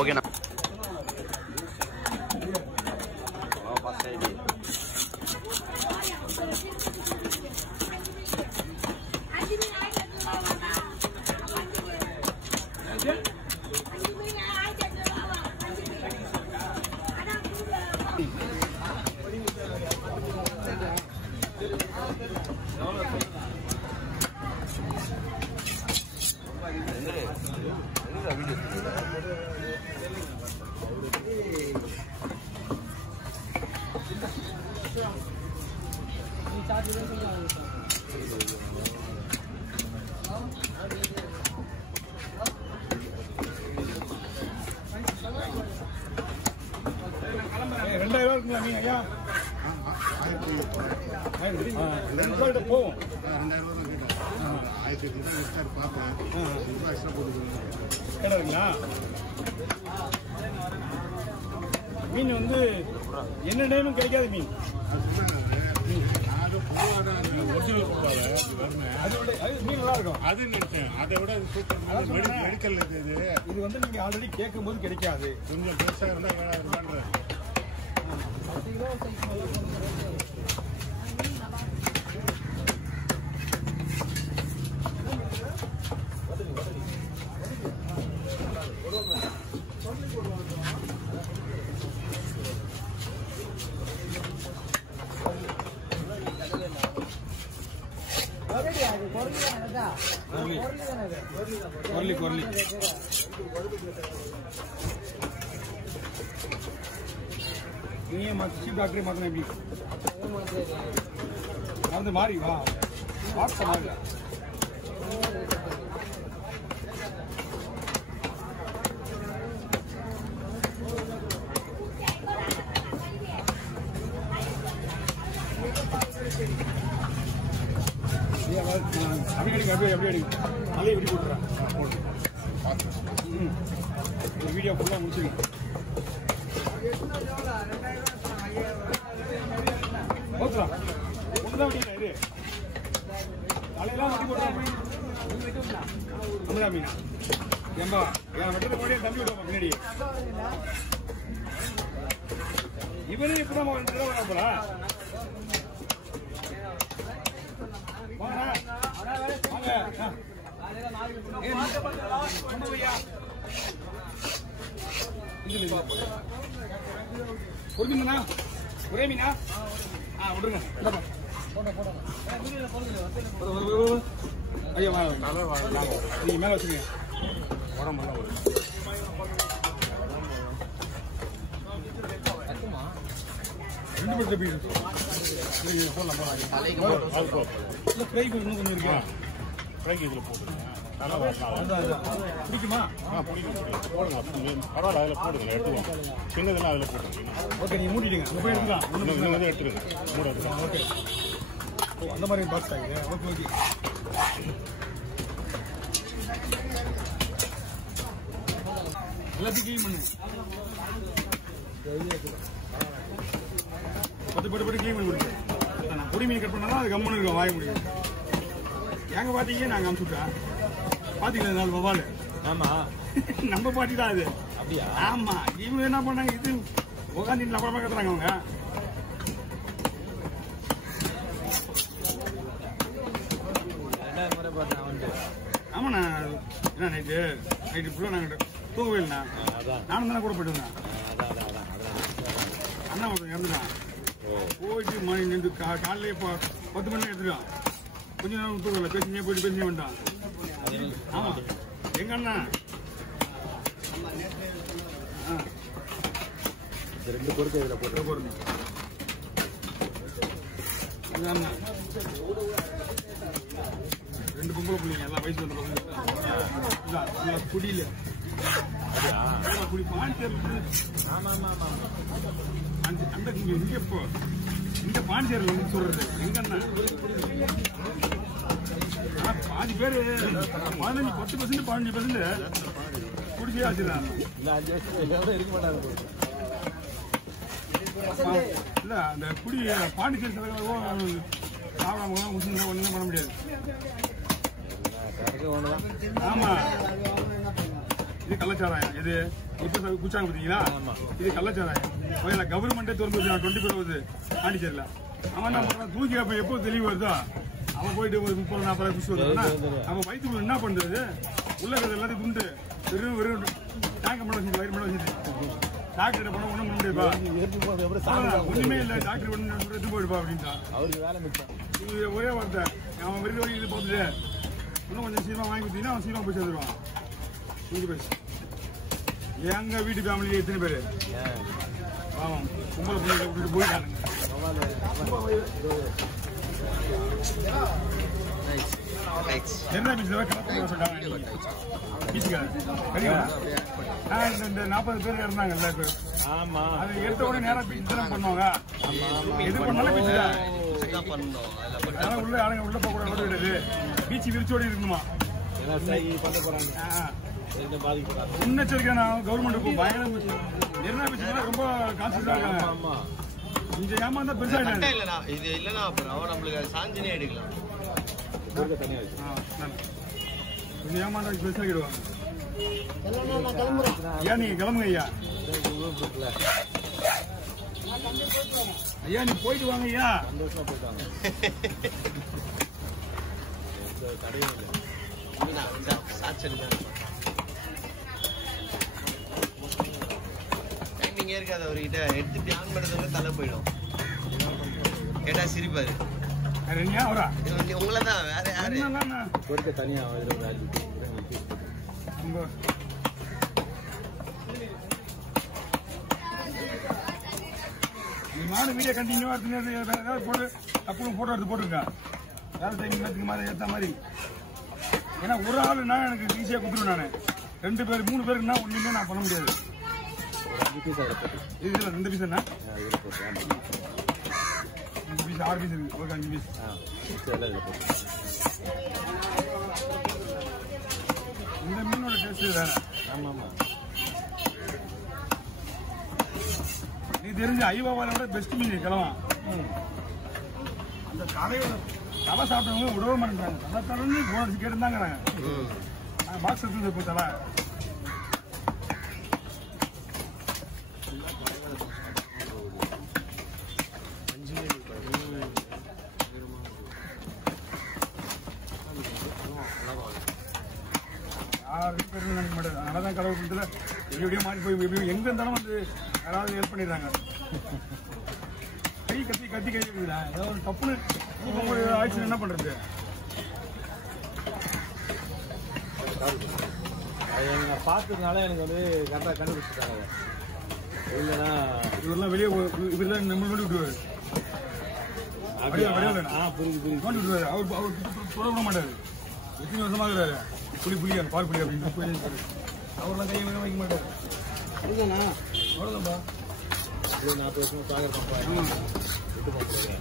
ஓகேண்ணா. போவோம் மீன் வந்து என்ன டைமும் கிடைக்காது மீன். மீன் நல்லா இருக்கும். அது அதை விட மெடிக்கல் இது வந்து நீங்க ஆல்ரெடி கேட்கும் போது கிடைக்காது. கொஞ்சம் பெருசாக இருந்தால் चीफ डॉक्टर मात्र எப்படி வந்து மாறி வா வாட்ஸ் மாறி அப்படி நல்லா இப்படி போட்டுறேன். வீடியோ ஃபுல்லாக முடிச்சிருக்கேன். போட்டுலாம் ஒன்றுதான் வெட்டிங்களா இது தலையெல்லாம் வெட்டி போட்டுறேன். அமிரா மீனா ஏம்பா என் வெட்டத்தை போய் தம்பி விடுவோம் பின்னாடி. இவரே இப்பதான் வரா போறா புரிஞ்சுங்கண்ணா ஒரே மீனா விடுங்க. ஐயா நீங்க மேல வச்சுங்க. உடம்பெல்லாம் ஒரு ரெண்டு பேர் பீஸ் போடலாம். இல்லை ஃப்ரைக்கு இன்னும் கொஞ்சம் இருக்கு. ஃப்ரைக்கு இதில் போட்டுருங்க. பிடிக்குமா? பிடிக்கும் போடுங்க. பரவாயில்ல அதில் போடுங்க. எடுத்துவோம் சின்னதெல்லாம் அதில் போட்டுருங்க. ஓகே நீங்கள் மூடிடுங்க. போய் எடுத்துக்கலாம். இன்னும் வந்து எடுத்துருங்க. மூட எடுத்துக்கலாம். ஓகே ஓ அந்த மாதிரி பாக்ஸ் ஆகுது. ஓகே ஓகே எல்லாத்தையும் கிளீன் பண்ணு. பட்டு கிளீன் பண்ணி கொடுத்து நான் பொடி மீன் கட் பண்ணாலும் அது கம்மனு இருக்கும். வாய முடியும். எங்க பாத்தீங்க நாங்க அனுப்பிச்சுட்டேன். பாத்தீங்களா 4 வவால். ஆமா நம்ம பாட்டி தான் அது. அப்படியா? ஆமா இவங்க என்ன பண்ணாங்க இது உட்காந்து நம்பரமா கத்துறாங்க அவங்க. ஆமாண்ணா என்ன நைட்டு ஃபுல்லாக நாங்கள் தூங்கவே இல்லைண்ணா. நானும் தானே கூட போயிட்டு வந்தேன். அண்ணா ஒருத்தன் இறந்துட்டான். போயிட்டு மணி நின்று காலையிலே இப்போ 10 மணி எடுத்துட்டான். கொஞ்ச நேரம் தூங்கல பேசினே போயிட்டு பேசினே வந்துட்டான். ஆமா எங்க அண்ணா 2 பொறுக்கு இதில் போட்டு போடுங்க. ரெண்டு பொம்பளை பிள்ளைங்க எல்லாம் வயசு வந்த பசங்க குடியில குடி பாண்டிச்சேரி அந்த இங்க இப்போ இந்த பாண்டிச்சேரியில் வந்து சொல்றது எங்கன்னா பாதி பேர் 10% 15% குடிச்சே ஆச்சுதான். இருக்க மாட்டாங்க இல்ல அந்த குடி பாண்டிச்சேரி சாப்பிடாம முஸ்லிம் ஒண்ணுமே பண்ண முடியாது. ஆமா இது கள்ளச்சாராயம். இது இப்ப குச்சாங்க பாத்தீங்களா? இது கள்ளச்சாராயம். முதல்ல கவர்மெண்டே திறந்து 24 வருது பாண்டிச்சேரியில. அவன் என்ன பண்றான், தூக்கி அப்ப எப்போ தெளிவு வருதோ அவன் போயிட்டு ஒரு 30-40 குச்சி வருவானா, அவன் வயிற்றுக்குள்ள என்ன பண்றது, உள்ள எல்லாத்தையும் துண்டு வெறும் டேங்க பண்ண வச்சு வயிறு பண்ண வச்சுட்டு டாக்டர் போன ஒண்ணும் பண்ண முடியாப்பா, ஒண்ணுமே இல்ல டாக்டர் எடுத்து போயிடுப்பா அப்படின்ட்டா. அவருக்கு வேலை மிச்சம். இது ஒரே வார்த்தை, அவன் வெறும் வழி இது பார்த்துட்டு இன்னும் கொஞ்சம் சீக்கிரம் வாங்கி கொடுத்தீங்கன்னா அவன் சீக்கிரம் போய் சேர்ந்துருவான். எங்க வீட்டு ஃபேமிலி எத்தனை பேரு ஆமாம் கும்பல பிள்ளைகளை விட்டுட்டு போயிட்டானுங்க. என்ன இந்த 40 பேர் இருந்தாங்க எல்லா பேரும். அது எடுத்த உடனே நேரம் பீச் பண்ணுவாங்க. எது பண்ணாலும் உள்ள ஆளுங்க உள்ள போக கூட விடுறது, பீச் விரிச்சோடி இருக்கணுமா முன்னெச்சரிக்கை. கவர்மெண்ட் பயங்கர நிர்ணய பீச் ரொம்ப கான்சென்ட்ரேட் ஆகாங்க. இந்த ஏமாந்தா பெருசா இது இல்லன்னா அப்புறம் நம்மளுக்கு சாஞ்சினே எடுக்கலாம். இந்த ஏமாந்தா பெருசா கிடுவாங்க. ஏன் நீங்க கிளம்புங்க ஐயா. ஐயா நீ போயிட்டு வாங்க ஐயா. சந்தோஷமா போயிட்டு வாங்க. டைமிங்கே இருக்காது அவர்கிட்ட. எடுத்துட்டு ஆன் பண்ணுறதுல தலை போயிடும். கேட்டா சிரிப்பாரு. உங்களை தான் வேற யாரு தனியா வீடியோ கண்டினியூவா போட்டு அப்புறம் போட்டோ எடுத்து போட்டுருக்கேன். வேலை டைம் மாதிரி ஏற்ற மாதிரி. ஏன்னா ஒரு ஆளுன்னா எனக்கு ஈஸியா கொடுத்துருவேன். நான் 2 பேர் 3 பேருக்குன்னா ஒண்ணுமே நான் பண்ண முடியாது. இதுல 2 பீஸ் என்ன 5 பீஸ் 6 பீஸ் இருக்கு. ஒரு 5 பீஸ் இந்த மீனோட டேஸ்ட் வேற. நீ தெரிஞ்ச ஐவாவால விட பெஸ்ட் மீன் கிளவான். அந்த கடையோட தலை சாப்பிட்டவங்க விடவே மாட்டேங்கிறாங்க. தலை தலைன்னு போன கேட்டுதாங்கிறாங்க. பாக்ஸ் எடுத்து இப்போ தலை யாரும் பேர் நினைக்க மாட்டேன். அதனாலதான் கடவுள் எப்படியோ மாறி போய் எப்படியும் எங்க இருந்தாலும் வந்து யாராவது ஹெல்ப் பண்ணிடுறாங்க. கை கத்தி கத்தி கை இருக்குதுல ஏதாவது ஒரு தப்புன்னு ஆக்சிடென்ட் என்ன பண்றது? பார்த்ததுனால எனக்கு வந்து கரெக்டாக கண்டுபிடிச்சிட்டாங்க. இல்லைன்னா இவரெல்லாம் வெளியே இவரெல்லாம் நம்ம பண்ணி விட்டுருவாரு. புரியுது பண்ணி விட்டுருவாரு. அவர் சொல்ல விட மாட்டாரு. எத்தனை வருஷமா இருக்கிறாரு புலி அந்த பால் புலி அப்படின்னு அவரெல்லாம் கையை வைக்க மாட்டாரு. அவ்வளோதான்ப்பா 40 வருஷமா சாகர் விட்டு போகிறேன்.